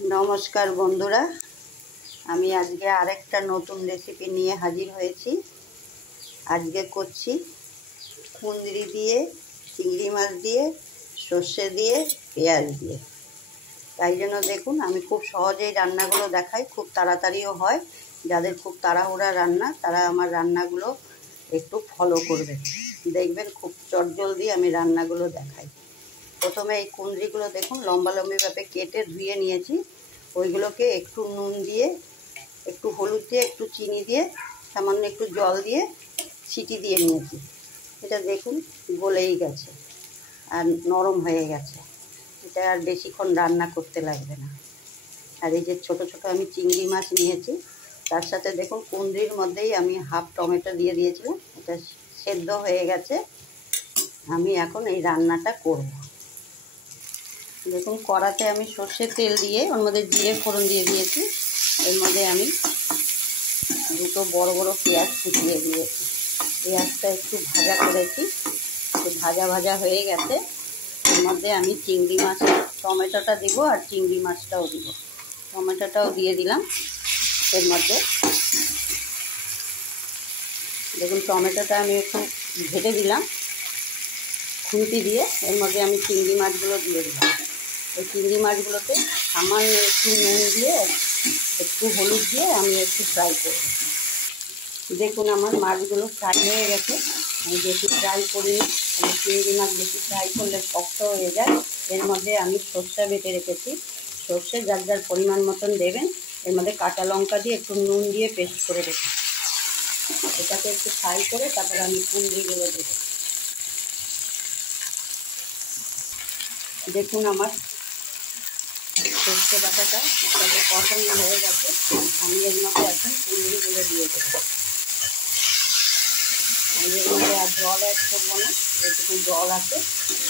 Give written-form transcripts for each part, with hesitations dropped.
नमस्कार बंधुरा आमी आजके आरेकटा नतून रेसिपि निये हाजिर हयेछि। आजके करछि कुंदरी दिए चिंगड़ी माछ दिए सर्षे दिए पेঁয়াজ दिए। ताई जन्य देखुन आमी खूब सहजेई रान्नागुलो देखाई, खूब ताड़ाताड़िओ हय। जादेर खूब ताड़ाहुड़ा रान्ना तारा आमार रान्नागुलो एकटु फलो करबे, देखबेन खूब चटजलदी आमी रान्नागुलो देखाई। प्रथमे এই কুঁদরিগুলো দেখুন লম্বা লম্বিভাবে কেটে ধুয়ে নিয়েছি। ওইগুলোকে একটু নুন দিয়ে একটু হলুদ দিয়ে একটু চিনি দিয়ে সামান্য একটু জল দিয়ে সিটি দিয়ে নিয়েছি। এটা দেখুন গলেই গেছে আর নরম হয়ে গেছে। এটা আর বেশিক্ষণ রান্না করতে লাগবে না। আর এই যে ছোট ছোট আমি চিংড়ি মাছ নিয়েছি, তার সাথে দেখুন কুঁদরির মধ্যেই আমি হাফ টমেটো দিয়ে দিয়েছিলাম। এটা সেদ্ধ হয়ে গেছে। আমি এখন এই রান্নাটা করব। देखो कड़ाते आमी सर्षेर तेल दिए ओर मध्य जिरे फोड़न दिए दिएছি। एर मध्य आमी दुटो बड़ बड़ पेঁয়াজ कुचिए दिएছি। पेঁয়াজটা একটু ভাজা করেছি, ভাজা ভাজা হয়ে গেছে। এর মধ্যে আমি চিংড়ি মাছ টমেটোটা দিব আর চিংড়ি মাছটাও দিব। টমেটোটাও দিয়ে দিলাম এর মধ্যে। দেখুন টমেটোটা আমি একটু ভেজে দিলাম খুন্তি দিয়ে। এর মধ্যে আমি চিংড়ি মাছগুলো দিয়ে দিলাম। এই চিংড়ি মাছগুলোকে সামান্য একটু নুন দিয়ে একটু হলুদ দিয়ে আমি একটু ফ্রাই করব। দেখুন আমার মাছগুলো ফ্রাই হয়ে গেছে। আমি বেশি ফ্রাই করিনি, চিংড়ি মাছ বেশি ফ্রাই করলে শক্ত হয়ে যায়। এর মধ্যে আমি সর্ষে বেটে রেখেছি। সর্ষে যার যার পরিমাণ মতন দেবেন। এর মধ্যে কাঁচা লঙ্কা দিয়ে একটু নুন দিয়ে পেস্ট করে রেখেছি। এটাকে একটু ফ্রাই করে তারপরে আমি কুঁদরিগুলো দেবো। দেখুন আমার সর্ষে বাটাটা কষানো হয়ে গেছে। আমি এর মধ্যে এখন কুঁদরিগুলো দিয়ে দেবো। আমি এর মধ্যে আর জল অ্যাড করবো না, যেটুকু জল আছে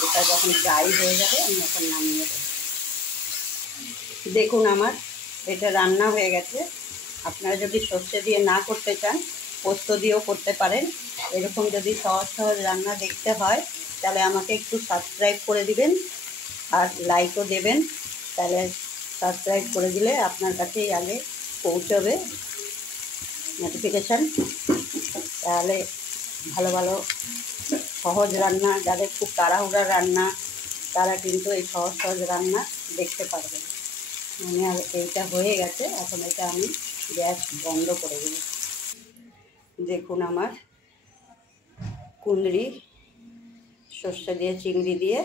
এটা যখন ড্রাই হয়ে যাবে আমি এখন নামিয়ে দেবো। দেখুন আমার এটা রান্না হয়ে গেছে। আপনারা যদি সর্ষে দিয়ে না করতে চান পোস্ত দিয়েও করতে পারেন। এরকম যদি সহজ সহজ রান্না দেখতে হয় তাহলে আমাকে একটু সাবস্ক্রাইব করে দিবেন আর লাইকও দেবেন। তাহলে সাবস্ক্রাইব করে দিলে আপনার কাছেই আগে পৌঁছবে নোটিফিকেশান। তাহলে ভালো ভালো সহজ রান্না, যাদের খুব তাড়াহুড়া রান্না তারা কিন্তু এই সহজ সহজ রান্না দেখতে পারবেন। মানে আর এইটা হয়ে গেছে, এখন এটা আমি গ্যাস বন্ধ করে দেব। দেখুন আমার কুঁদরি সর্ষে দিয়ে চিংড়ি দিয়ে